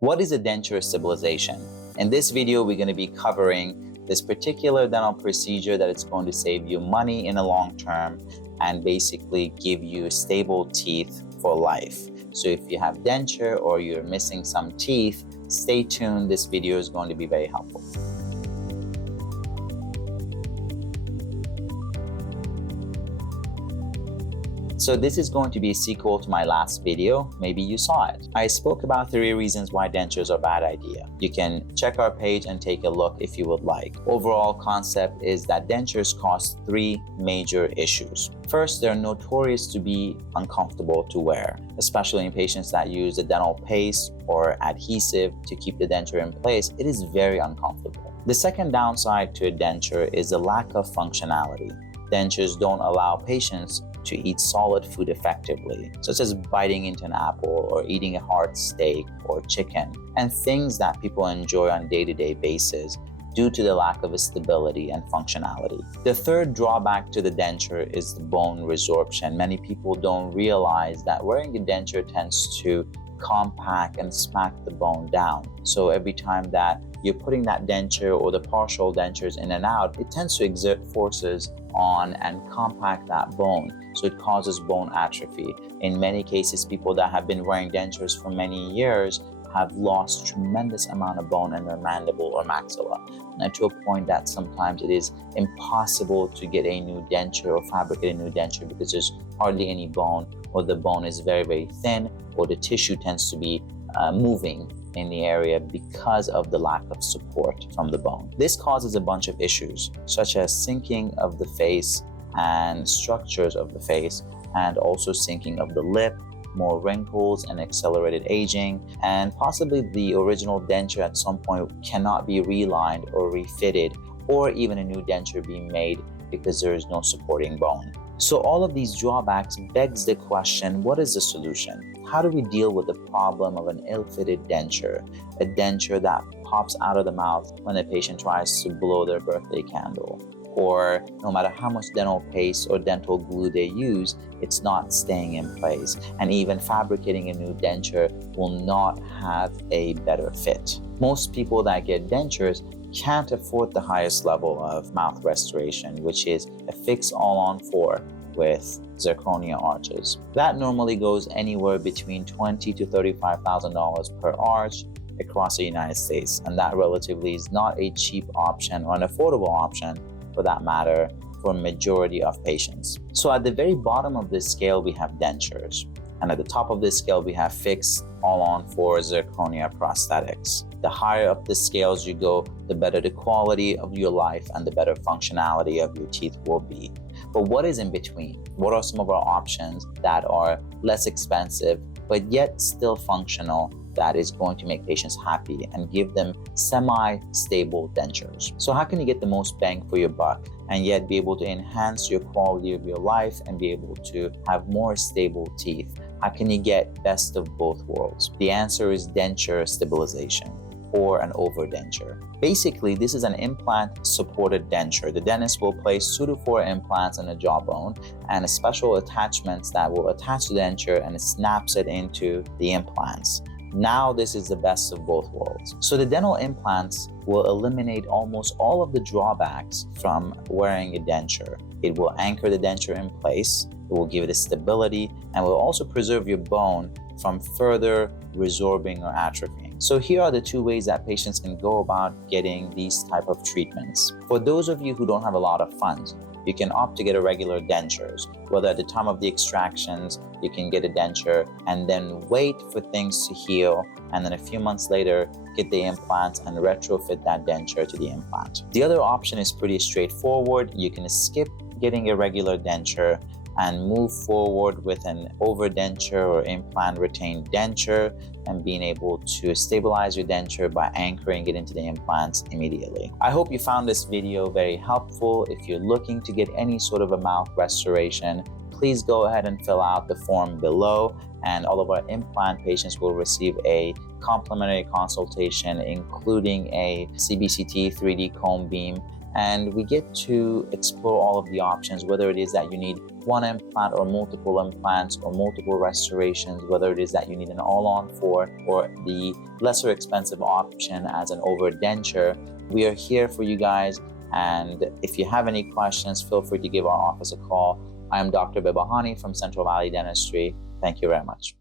What is a denture stabilization? In this video, we're going to be covering this particular dental procedure that it's going to save you money in the long term and basically give you stable teeth for life. So if you have denture or you're missing some teeth, stay tuned. This video is going to be very helpful. So this is going to be a sequel to my last video. Maybe you saw it. I spoke about 3 reasons why dentures are a bad idea. You can check our page and take a look if you would like. Overall concept is that dentures cause 3 major issues. First, they're notorious to be uncomfortable to wear, especially in patients that use a dental paste or adhesive to keep the denture in place. It is very uncomfortable. The second downside to a denture is the lack of functionality. Dentures don't allow patients to eat solid food effectively, such as biting into an apple or eating a hard steak or chicken, and things that people enjoy on a day-to-day basis due to the lack of stability and functionality. The third drawback to the denture is the bone resorption. Many people don't realize that wearing a denture tends to compact and smack the bone down. So every time that you're putting that denture or the partial dentures in and out, it tends to exert forces on and compact that bone. So it causes bone atrophy. In many cases, people that have been wearing dentures for many years have lost tremendous amount of bone in their mandible or maxilla, and to a point that sometimes it is impossible to get a new denture or fabricate a new denture because there's hardly any bone, or the bone is very, very thin, or the tissue tends to be moving in the area because of the lack of support from the bone. This causes a bunch of issues, such as sinking of the face and structures of the face, and also sinking of the lip, more wrinkles and accelerated aging, and possibly the original denture at some point cannot be relined or refitted, or even a new denture being made because there is no supporting bone. So all of these drawbacks begs the question, what is the solution? How do we deal with the problem of an ill-fitted denture, a denture that pops out of the mouth when a patient tries to blow their birthday candle? Or no matter how much dental paste or dental glue they use, it's not staying in place. And even fabricating a new denture will not have a better fit. Most people that get dentures can't afford the highest level of mouth restoration, which is a fix all-on-4 with zirconia arches. That normally goes anywhere between $20,000 to $35,000 per arch across the United States, and that relatively is not a cheap option or an affordable option for that matter for a majority of patients. So at the very bottom of this scale we have dentures, and at the top of this scale we have fixed all-on-4 zirconia prosthetics. The higher up the scales you go, the better the quality of your life and the better functionality of your teeth will be. But what is in between? What are some of our options that are less expensive but yet still functional, that is going to make patients happy and give them semi-stable dentures? So how can you get the most bang for your buck and yet be able to enhance your quality of your life and be able to have more stable teeth? How can you get best of both worlds? The answer is denture stabilization, or an overdenture. Basically, this is an implant-supported denture. The dentist will place 2 to 4 implants in the jawbone and a special attachments that will attach the denture, and it snaps it into the implants. Now this is the best of both worlds. So the dental implants will eliminate almost all of the drawbacks from wearing a denture. It will anchor the denture in place, it will give it a stability, and will also preserve your bone from further resorbing or atrophying. So here are the 2 ways that patients can go about getting these type of treatments. For those of you who don't have a lot of funds, you can opt to get a regular dentures, whether at the time of the extractions, you can get a denture and then wait for things to heal, and then a few months later, get the implants and retrofit that denture to the implant. The other option is pretty straightforward. You can skip getting a regular denture and move forward with an overdenture or implant retained denture and being able to stabilize your denture by anchoring it into the implants immediately. I hope you found this video very helpful. If you're looking to get any sort of a mouth restoration, please go ahead and fill out the form below, and all of our implant patients will receive a complimentary consultation, including a CBCT 3D cone beam, and we get to explore all of the options, whether it is that you need one implant or multiple implants or multiple restorations, whether it is that you need an all-on 4 or the lesser expensive option as an over-denture, we are here for you guys. And if you have any questions, feel free to give our office a call. I am Dr. Behbahani from Central Valley Dentistry. Thank you very much.